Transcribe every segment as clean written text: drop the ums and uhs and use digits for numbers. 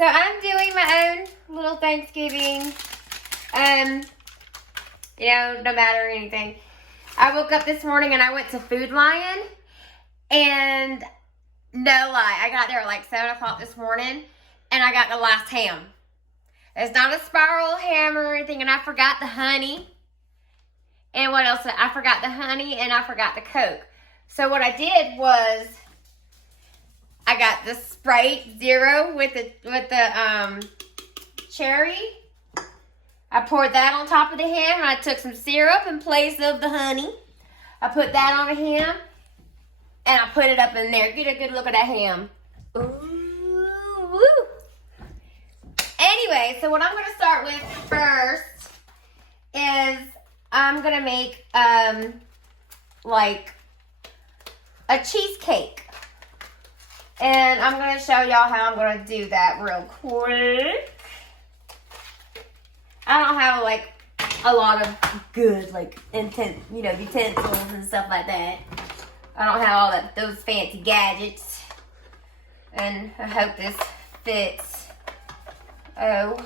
So I'm doing my own little Thanksgiving, no matter anything. I woke up this morning and I went to Food Lion, and no lie, I got there at like 7 o'clock this morning, and I got the last ham. It's not a spiral ham or anything, and I forgot the honey. And what else? I forgot the honey, and I forgot the Coke. So what I did was, I got the Sprite Zero with the cherry. I poured that on top of the ham, and I took some syrup in place of the honey. I put that on the ham, and I put it up in there. Get a good look at that ham. Ooh, woo. Anyway, so what I'm going to start with first is I'm going to make, like, a cheesecake. And I'm going to show y'all how I'm going to do that real quick. I don't have, like, a lot of good, like, utensils and stuff like that. I don't have all those fancy gadgets. And I hope this fits. Oh.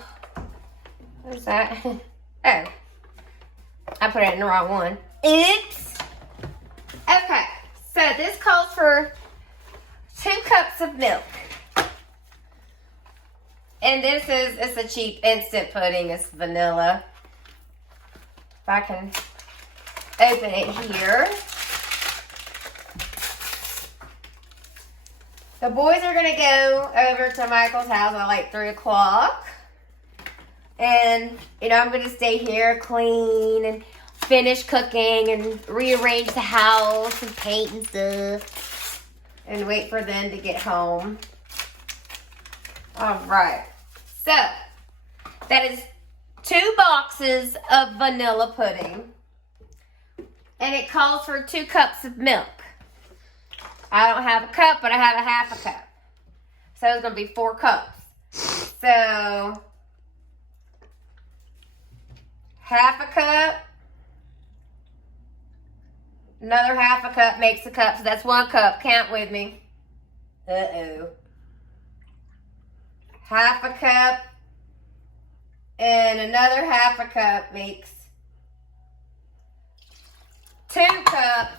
What's that? Oh. I put it in the wrong one. Oops. Okay. So this calls for 2 cups of milk. And it's a cheap instant pudding. It's vanilla. If I can open it here. The boys are going to go over to Michael's house at like 3 o'clock. And, I'm going to stay here, clean and finish cooking and rearrange the house and paint and stuff. And wait for them to get home. Alright. So, that is 2 boxes of vanilla pudding. And it calls for 2 cups of milk. I don't have a cup, but I have a half a cup. So it's going to be 4 cups. So, half a cup. Another half a cup makes a cup. So that's 1 cup. Count with me. Uh-oh. Half a cup. And another half a cup makes 2 cups.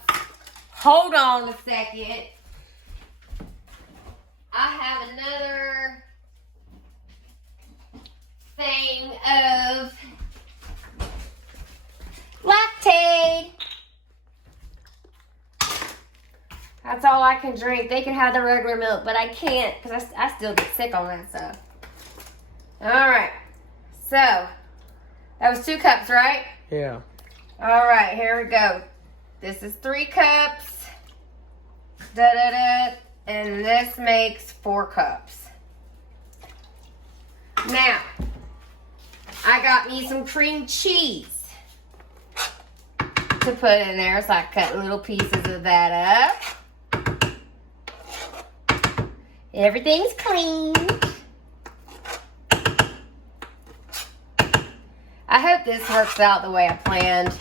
Hold on a second. I have another thing of lactate. That's all I can drink. They can have the regular milk, but I can't because I still get sick on that stuff. Alright. So, that was 2 cups, right? Yeah. Alright, here we go. This is 3 cups. Da-da-da. And this makes 4 cups. Now, I got me some cream cheese to put in there. So I cut little pieces of that up. Everything's clean. I hope this works out the way I planned.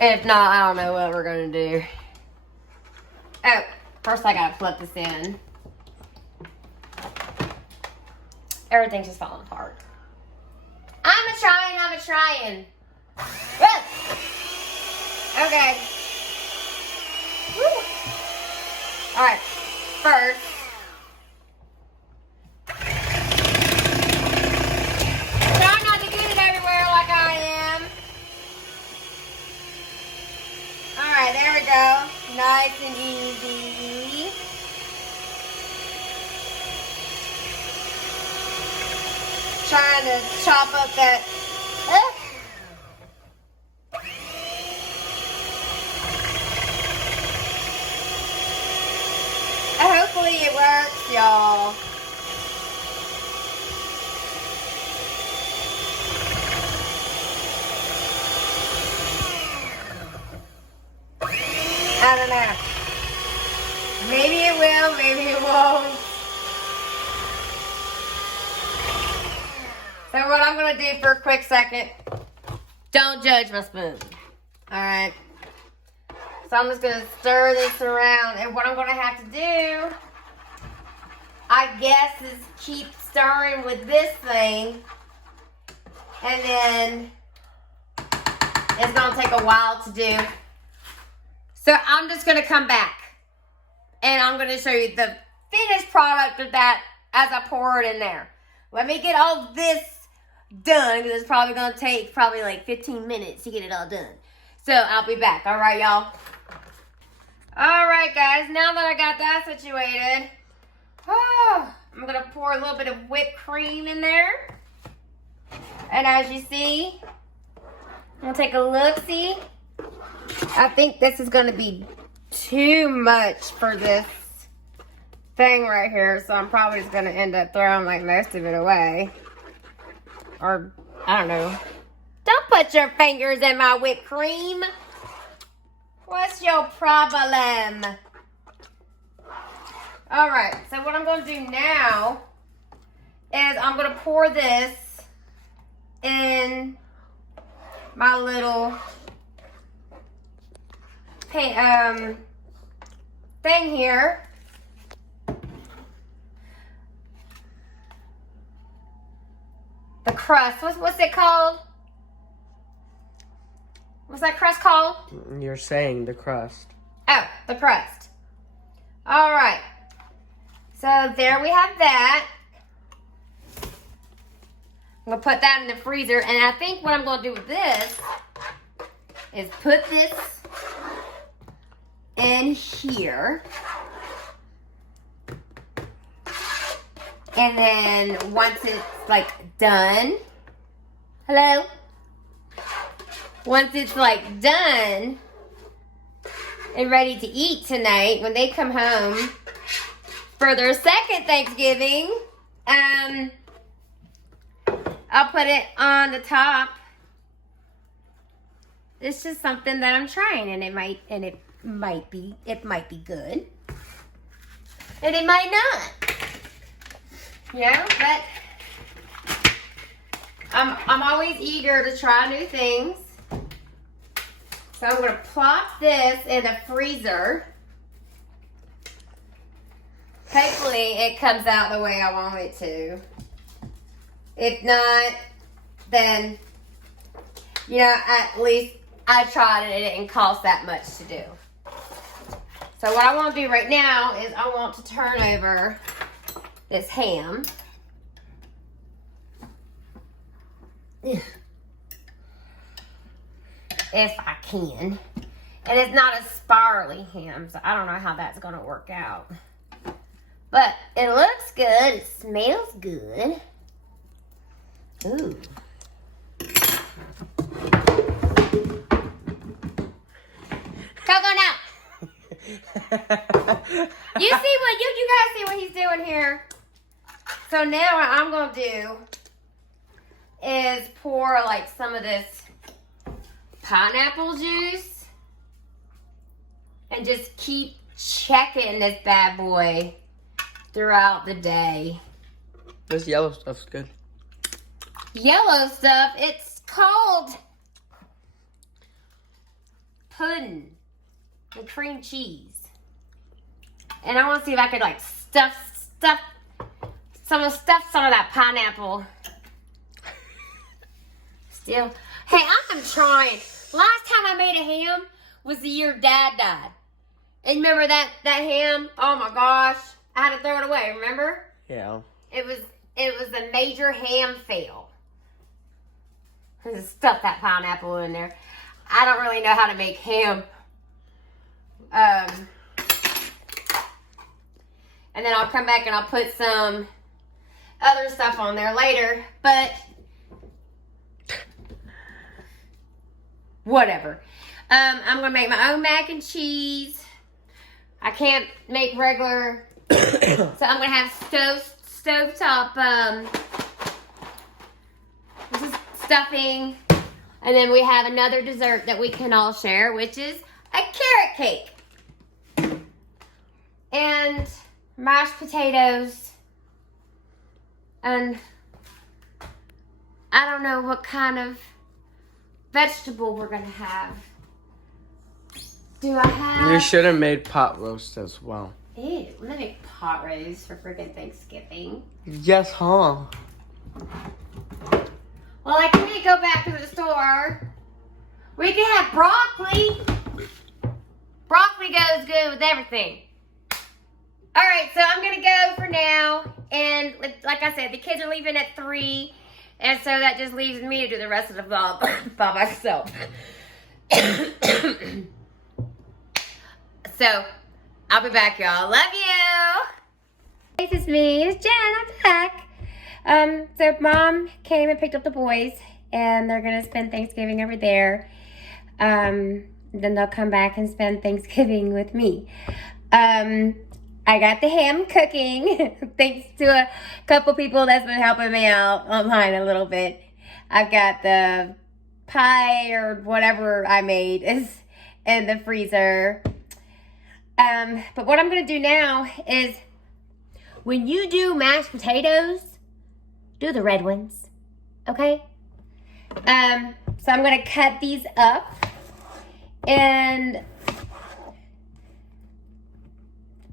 And if not, I don't know what we're going to do. Oh, first I got to flip this in. Everything's just falling apart. I'm a-trying. Whoa. Okay. Woo. All right. First. Try not to get it everywhere like I am. All right, there we go. Nice and easy. Trying to chop up that. Hopefully it works, y'all. I don't know. Maybe it will, maybe it won't. So what I'm going to do for a quick second, don't judge my spoon. Alright. So I'm just going to stir this around. And what I'm going to have to do I guess is keep stirring with this thing. And then it's going to take a while to do. So I'm just going to come back. And I'm going to show you the finished product of that as I pour it in there. Let me get all this done, because it's probably going to take like 15 minutes to get it all done. So I'll be back. All right, y'all. All right, guys. Now that I got that situated, I'm going to pour a little bit of whipped cream in there. And as you see, I'm going to take a look-see. I think this is going to be too much for this thing right here, so I'm probably just going to end up throwing like most of it away. Or, I don't know. Don't put your fingers in my whipped cream. What's your problem? Alright, so what I'm going to do now is I'm going to pour this in my little thing here. The crust. What's it called? What's that crust called? You're saying the crust. Oh, the crust. All right. So there we have that. I'm going to put that in the freezer. And I think what I'm going to do with this is put this in here. And then once it's like done. Hello? Once it's like done and ready to eat tonight, when they come home for their second Thanksgiving, I'll put it on the top. It's just something that I'm trying, and it might be good, and it might not. You know, but I'm always eager to try new things. So I'm going to plop this in the freezer. Hopefully it comes out the way I want it to. If not, then, you know, at least I tried it and it didn't cost that much to do. So what I want to do right now is I want to turn over this ham. If I can. And it's not a spirally ham, so I don't know how that's going to work out. But it looks good. It smells good. Ooh. Coco, now. You guys see what he's doing here? So now what I'm going to do is pour like some of this pineapple juice and just keep checking this bad boy throughout the day. This yellow stuff's good. Yellow stuff? It's called pudding and cream cheese. And I want to see if I could like stuff some of that pineapple. Still. Hey, I'm trying. Last time I made a ham was the year Dad died. And remember that ham? Oh my gosh. I had to throw it away, remember? Yeah. It was a major ham fail. Just stuff that pineapple in there. I don't really know how to make ham. And then I'll come back and I'll put some other stuff on there later. But whatever. I'm going to make my own mac and cheese. I can't make regular. So I'm going to have stovetop stuffing. And then we have another dessert that we can all share, which is a carrot cake. And mashed potatoes. And I don't know what kind of vegetable we're going to have. Do I have... You should have made pot roast as well. Ew, I'm gonna make pot roast for freaking Thanksgiving. Yes, huh? Well, I can't go back to the store. We can have broccoli. Broccoli goes good with everything. All right, so I'm gonna go for now. And like I said, the kids are leaving at 3. And so that just leaves me to do the rest of the vlog by myself. So, I'll be back, y'all. Love you. Hey, it's me. It's Jen. I'm back. So Mom came and picked up the boys, and they're gonna spend Thanksgiving over there. Then they'll come back and spend Thanksgiving with me. I got the ham cooking, thanks to a couple people that's been helping me out online a little bit. I've got the pie or whatever I made is in the freezer. But what I'm gonna do now is, when you do mashed potatoes, do the red ones, okay? So I'm gonna cut these up, and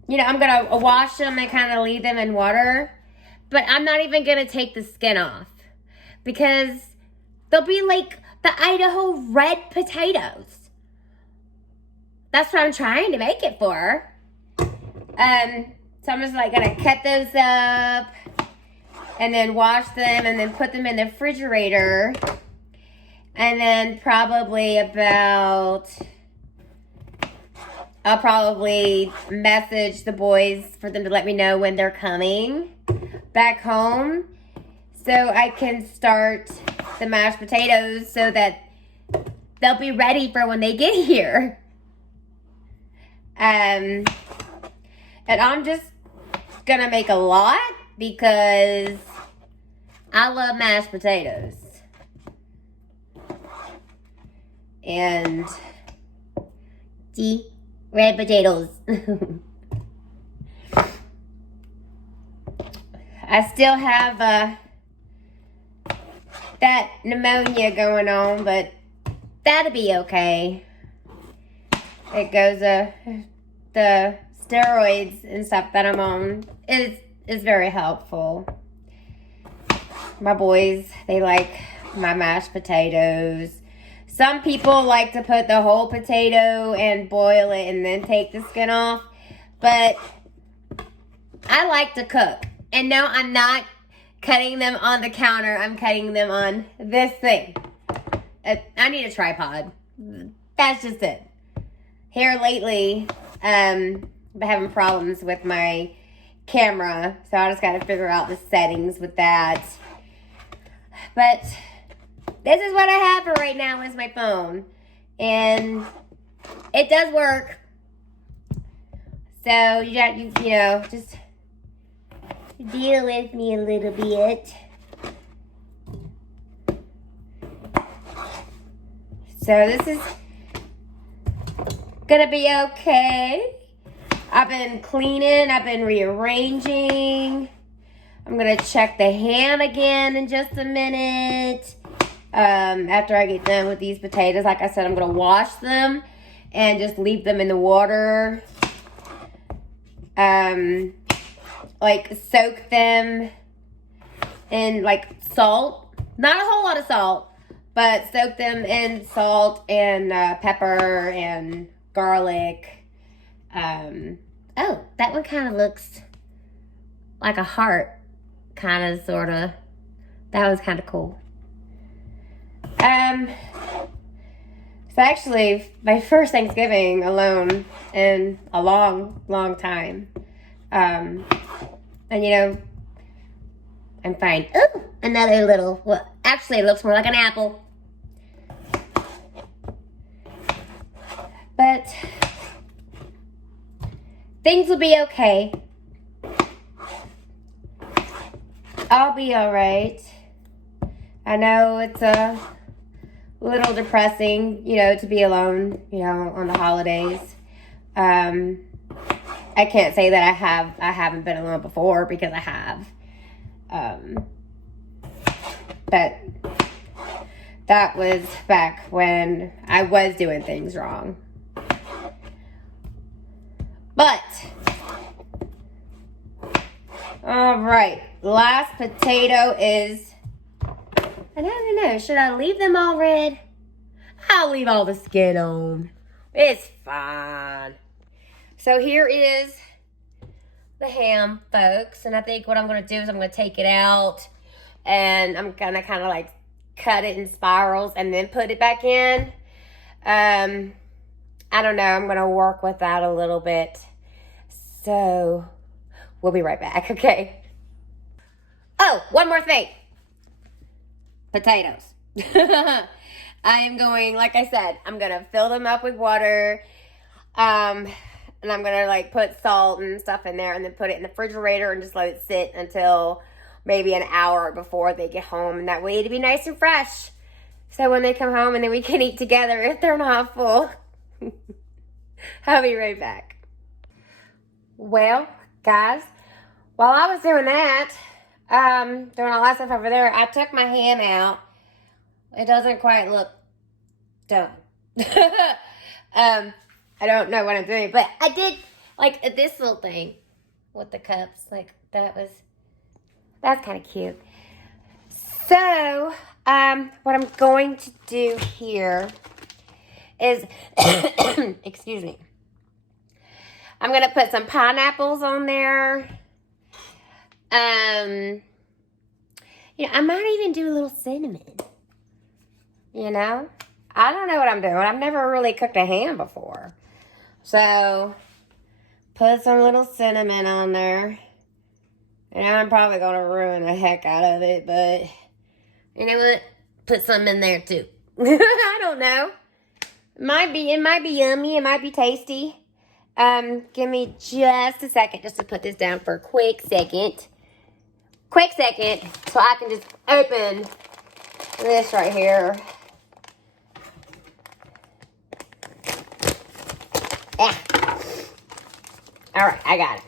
I'm gonna wash them and kind of leave them in water, but I'm not even gonna take the skin off because they'll be like the Idaho red potatoes. That's what I'm trying to make it for. So I'm just like gonna cut those up and then wash them and then put them in the refrigerator. And then I'll probably message the boys for them to let me know when they're coming back home so I can start the mashed potatoes so that they'll be ready for when they get here. And I'm just gonna make a lot because I love mashed potatoes. And see, red potatoes. I still have that pneumonia going on, but that'll be okay. It goes, the steroids and stuff that I'm on is very helpful. My boys, they like my mashed potatoes. Some people like to put the whole potato and boil it and then take the skin off. But I like to cook. And no, I'm not cutting them on the counter. I'm cutting them on this thing. I need a tripod. That's just it. Here lately, I've been having problems with my camera. So I just got to figure out the settings with that. But this is what I have for right now is my phone. And it does work. So you got, just deal with me a little bit. So this is gonna be okay. I've been cleaning, I've been rearranging. I'm gonna check the ham again in just a minute. After I get done with these potatoes, like I said, I'm gonna wash them and just leave them in the water. Like soak them in like salt, not a whole lot of salt, but soak them in salt and pepper and garlic. Oh, that one kind of looks like a heart, kind of, sort of. That was kind of cool. So actually, my first Thanksgiving alone in a long, long time. And I'm fine. Ooh, another little, well, actually it looks more like an apple. But things will be okay. I'll be all right. I know it's a little depressing, to be alone, on the holidays. I can't say that I haven't been alone before, because I have. But that was back when I was doing things wrong. But All right, last potato is, I don't know, should I leave them all red? I'll leave all the skin on. It's fine. So here is the ham, folks. And I think what I'm going to do is I'm going to take it out and I'm going to kind of like cut it in spirals and then put it back in. I don't know. I'm going to work with that a little bit. So we'll be right back, okay? Oh, one more thing. Potatoes. I am going, like I said, I'm going to fill them up with water. And I'm going to like put salt and stuff in there and then put it in the refrigerator and just let it sit until maybe an hour before they get home. And that way it'll be nice and fresh. So when they come home and then we can eat together if they're not full. I'll be right back. Well, guys, while I was doing that, doing all that stuff over there, I took my ham out. It doesn't quite look done. I don't know what I'm doing, but I did like this little thing with the cups. Like that's kind of cute. So, what I'm going to do here is, excuse me, I'm going to put some pineapples on there. You know, I might even do a little cinnamon. You know, I don't know what I'm doing. I've never really cooked a ham before. So, put some little cinnamon on there. And I'm probably going to ruin the heck out of it, but you know what? Put some in there too. I don't know. It might be yummy. It might be tasty. Give me just a second just to put this down for a quick second. So I can just open this right here. Yeah. All right, I got it.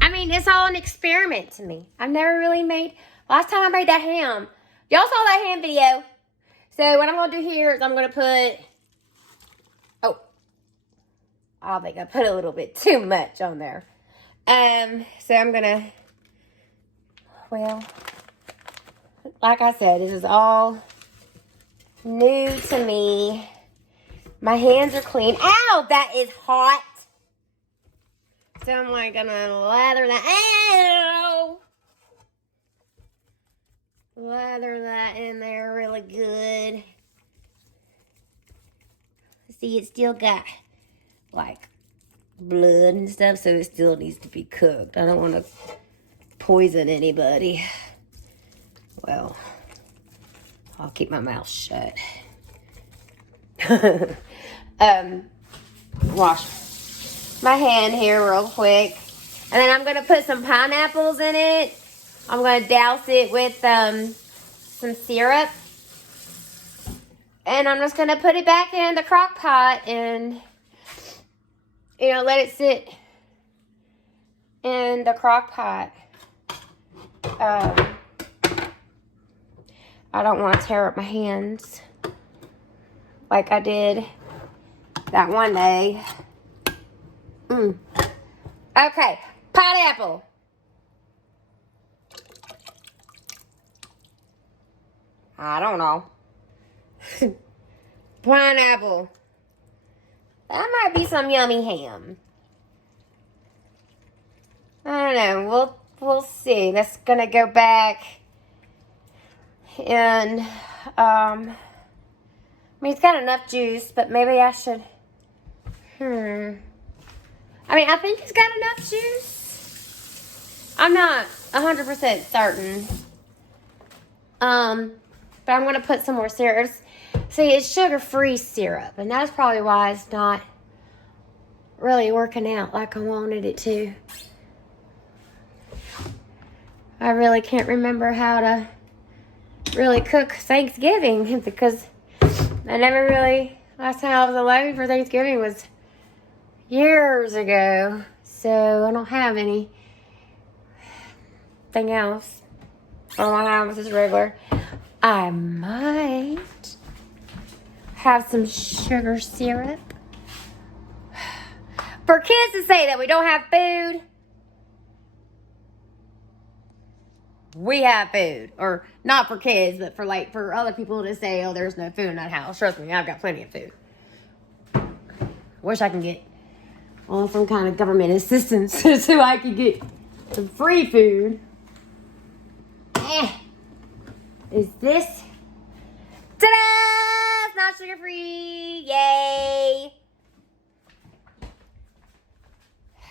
I mean, it's all an experiment to me. I've never really made, last time I made that ham, y'all saw that ham video. So what I'm going to do here is I'm going to put, I think I put a little bit too much on there. So I'm going to, well, like I said, this is all new to me. My hands are clean. Ow, that is hot. So I'm like gonna lather that. Ow! Lather that in there really good. See, it still got like blood and stuff, so it still needs to be cooked. I don't want to poison anybody. Well, I'll keep my mouth shut. Wash my hand here real quick. And then I'm going to put some pineapples in it. I'm going to douse it with some syrup. And I'm just going to put it back in the crock pot and, you know, let it sit in the crock pot. I don't want to tear up my hands like I did that one day. Okay, pineapple. I don't know. Pineapple. That might be some yummy ham. I don't know. We'll see. That's gonna go back and I mean, it's got enough juice, but maybe I should. I mean, I think it's got enough juice. I'm not 100% certain. But I'm going to put some more syrup. See, it's sugar-free syrup, and that's probably why it's not really working out like I wanted it to. I really can't remember how to really cook Thanksgiving because I never really, last time I was alone for Thanksgiving was years ago. So I don't have anything else. All I have is just regular. I might have some sugar syrup. For kids to say that we don't have food, we have food. Or not for kids, but for other people to say, oh, there's no food in that house. Trust me, I've got plenty of food. Wish I can get on some kind of government assistance so I can get some free food. Is this? Ta-da! It's not sugar free. Yay!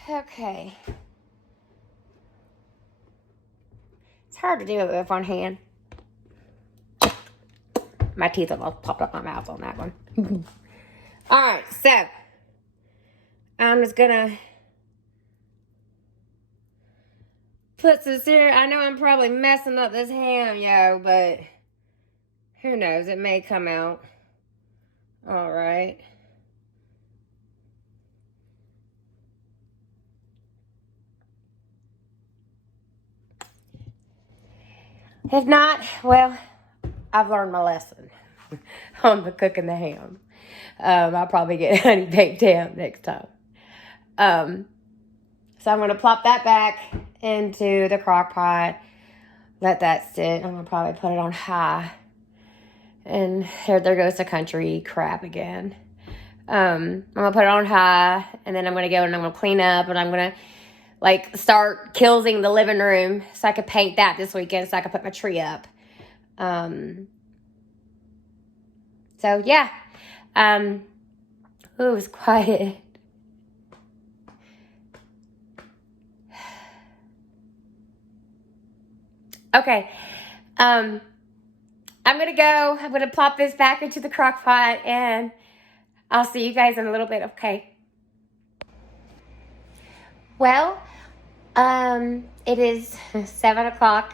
Okay. It's hard to do it with one hand. My teeth almost popped up my mouth on that one. Alright, so I'm just gonna put some syrup. I know I'm probably messing up this ham, but who knows? It may come out all right. If not, well, I've learned my lesson on the cooking the ham. I'll probably get honey baked ham next time. So I'm going to plop that back into the crock pot. Let that sit. I'm going to probably put it on high. And there goes the country crap again. I'm going to put it on high. And then I'm going to go and I'm going to clean up. And I'm going to start killing the living room. So I could paint that this weekend. So I could put my tree up. So yeah. Ooh, it was quiet. Okay. I'm going to plop this back into the crock pot and I'll see you guys in a little bit, okay? Well, it is 7 o'clock.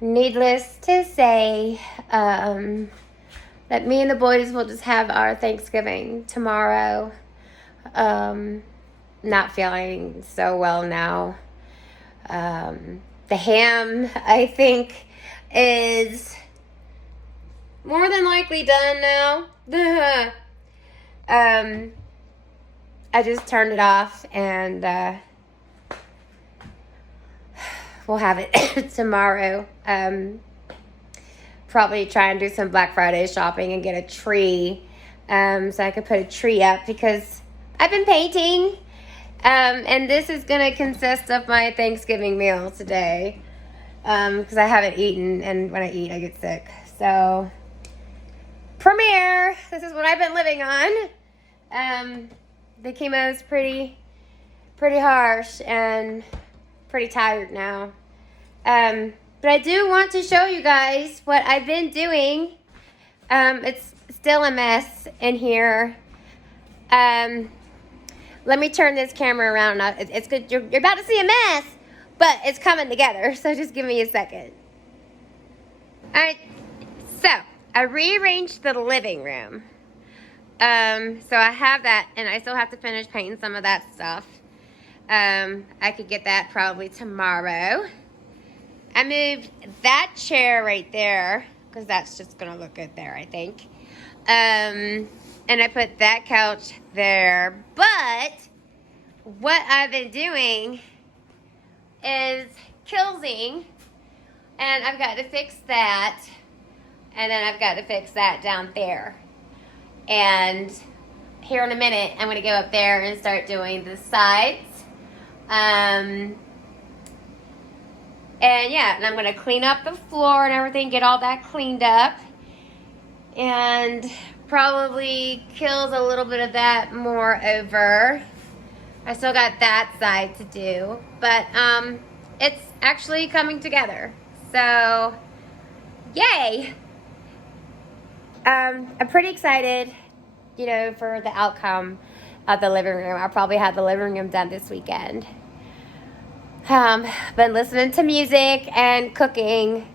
Needless to say, that me and the boys will just have our Thanksgiving tomorrow. Not feeling so well now. The ham, I think, is more than likely done now. I just turned it off and we'll have it tomorrow. Probably try and do some Black Friday shopping and get a tree so I could put a tree up because I've been painting. And this is going to consist of my Thanksgiving meal today because I haven't eaten, and when I eat, I get sick. So, premiere. This is what I've been living on. The chemo is pretty harsh and pretty tired now. But I do want to show you guys what I've been doing. It's still a mess in here. Let me turn this camera around. It's good. You're about to see a mess, but it's coming together. So just give me a second. All right. So I rearranged the living room. So I have that, and I still have to finish painting some of that stuff. I could get that probably tomorrow. I moved that chair right there because that's just gonna look good there, I think. And I put that couch there. But what I've been doing is killing. And I've got to fix that. And then I've got to fix that down there. And here in a minute, I'm going to go up there and start doing the sides. And yeah, and I'm going to clean up the floor and everything, get all that cleaned up. And probably kills a little bit of that more over. I still got that side to do, but it's actually coming together. So, yay! I'm pretty excited, for the outcome of the living room. I'll probably have the living room done this weekend. Been listening to music and cooking.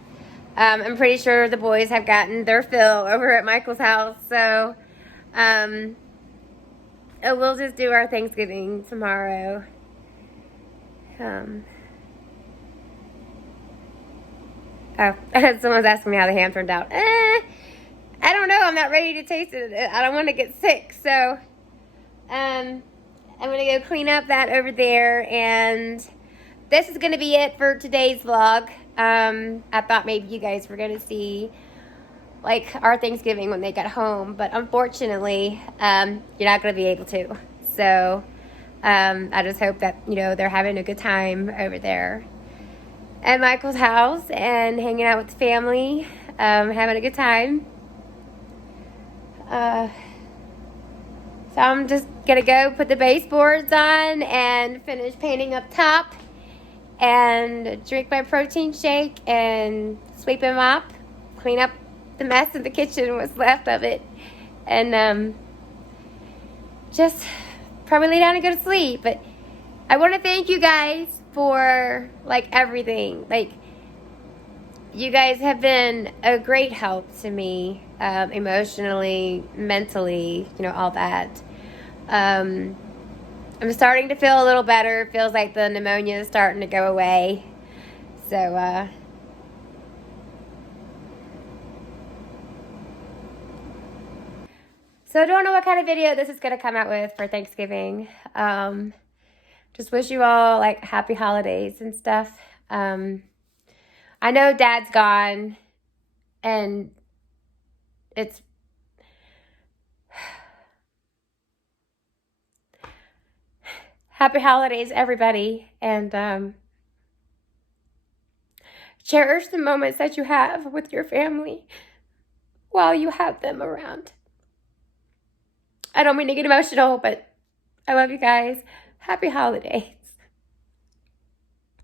I'm pretty sure the boys have gotten their fill over at Michael's house. So, we'll just do our Thanksgiving tomorrow. Someone's asking me how the ham turned out. I don't know. I'm not ready to taste it. I don't want to get sick. So, I'm going to go clean up that over there. And this is going to be it for today's vlog. I thought maybe you guys were going to see like our Thanksgiving when they got home, but unfortunately, you're not going to be able to. So I just hope that, you know, they're having a good time over there at Michael's house and hanging out with the family, having a good time. So I'm just gonna go put the baseboards on and finish painting up top and drink my protein shake and sweep and mop, clean up the mess in the kitchen, what's left of it, and just probably lay down and go to sleep. But I want to thank you guys for like everything. Like, you guys have been a great help to me, emotionally, mentally, you know, all that. I'm starting to feel a little better. Feels like the pneumonia is starting to go away. So, I don't know what kind of video this is going to come out with for Thanksgiving. Just wish you all like happy holidays and stuff. I know Dad's gone, and it's happy holidays, everybody, and cherish the moments that you have with your family while you have them around. I don't mean to get emotional, but I love you guys. Happy holidays.